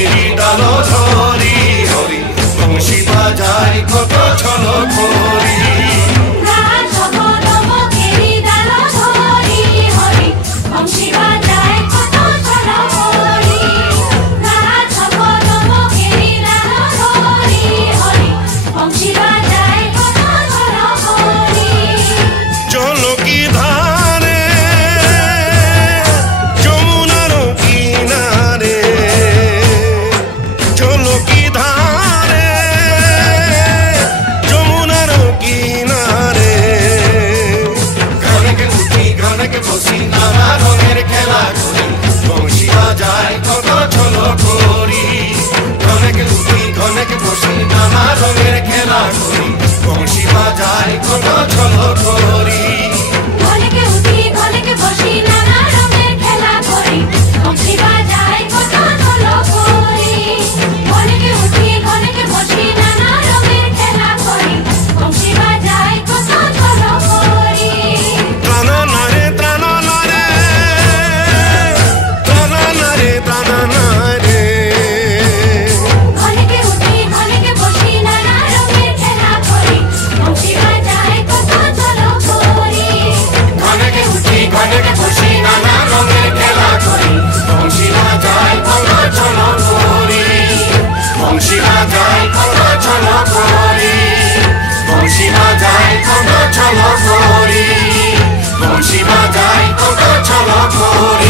Kerry ডাল ধরি হরি বংশী বাজাই কত ছল করি বংশী বাজাই কত ছল করি ঘনেকে উঠি ঘনেকে বসি নানা রঙের খেলা করি বংশী বাজাই কত ছল করি ঘনেকে উঠি ঘনেকে বসি নানা রঙের খেলা করি বংশী বাজাই কত ছল করি প্রাণনারে প্রাণনারে প্রাণনারে প্রাণনারে ঘনেকে উঠি ঘনেকে বসি নানা রঙের খেলা করি বংশী বাজাই কত ছল করি ঘনেকে উঠি ঘনেকে বসি নানা রঙের খেলা করি বংশী বাজাই কত ছল করি বংশী বাজাই কত ছল করি বংশী বাজাই কত ছল করি বংশী বাজাই কত ছল করি